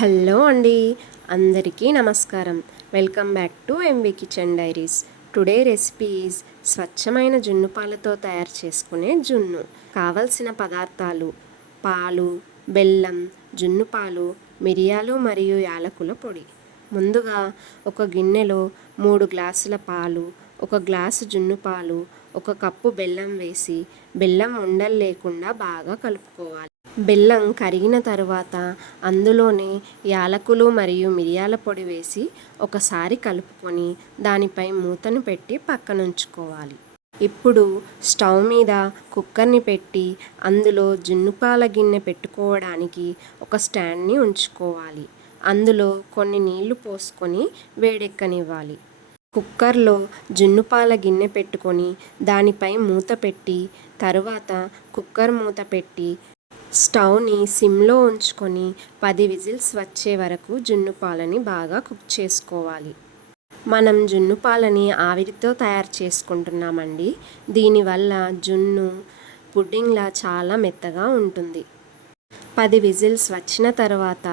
Hello అండి, అందరికీ నమస్కారం. Welcome back to MV kitchen diaries. Today recipe is స్వచ్ఛమైన జున్ను పాలతో తయారు చేసుకునే జున్ను. కావలసిన పదార్థాలు: పాలు, బెల్లం, జున్ను పాలు, మిరియాలు మరియు యాలకుల పొడి. ముందుగా ఒక గిన్నెలో 3 గ్లాసుల పాలు, 1 గ్లాసు జున్ను పాలు, 1 కప్పు బెల్లం వేసి బెల్లం ఉండలు లేకుండా బాగా కలుపుకోవాలి. బెల్లం కరిగిన తరువాత అందులోనే యాలకులు మరియు మిరియాల పొడి వేసి ఒకసారి కలుపుకొని దానిపై మూతను పెట్టి పక్కనుంచుకోవాలి. ఇప్పుడు స్టవ్ మీద కుక్కర్ని పెట్టి అందులో జున్నుపాల గిన్నె పెట్టుకోవడానికి ఒక స్టాండ్ని ఉంచుకోవాలి. అందులో కొన్ని నీళ్లు పోసుకొని వేడెక్కనివ్వాలి. కుక్కర్లో జున్నుపాల గిన్నె పెట్టుకొని దానిపై మూత పెట్టి తరువాత కుక్కర్ మూత పెట్టి స్టవ్ని సిమ్లో ఉంచుకొని 10 విజిల్స్ వచ్చే వరకు జున్ను పాలని బాగా కుక్ చేసుకోవాలి. మనం జున్ను పాలని ఆవిరితో తయారు చేసుకుంటున్నామండి. దీనివల్ల జున్ను పుడ్డింగ్లా చాలా మెత్తగా ఉంటుంది. 10 విజిల్స్ వచ్చిన తర్వాత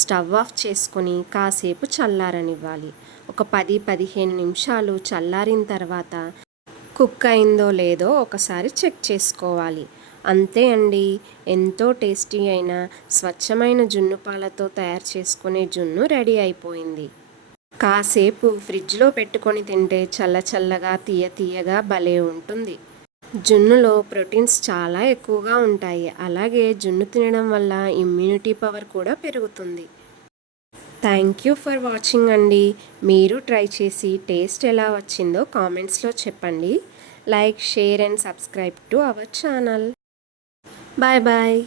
స్టవ్ ఆఫ్ చేసుకొని కాసేపు చల్లారనివ్వాలి. ఒక 10-15 నిమిషాలు చల్లారిన తర్వాత కుక్ అయిందో లేదో ఒకసారి చెక్ చేసుకోవాలి. అంతే అండి, ఎంతో టేస్టీ అయిన స్వచ్ఛమైన జున్ను పాలతో తయారు చేసుకునే జున్ను రెడీ అయిపోయింది. కాసేపు ఫ్రిడ్జ్లో పెట్టుకొని తింటే చల్లగా తీయగా భలే ఉంటుంది. జున్నులో ప్రోటీన్స్ చాలా ఎక్కువగా ఉంటాయి. అలాగే జున్ను తినడం వల్ల ఇమ్యూనిటీ పవర్ కూడా పెరుగుతుంది. థ్యాంక్ యూ ఫర్ వాచింగ్ అండి. మీరు ట్రై చేసి టేస్ట్ ఎలా వచ్చిందో కామెంట్స్లో చెప్పండి. Like, share and subscribe to our channel. Bye bye.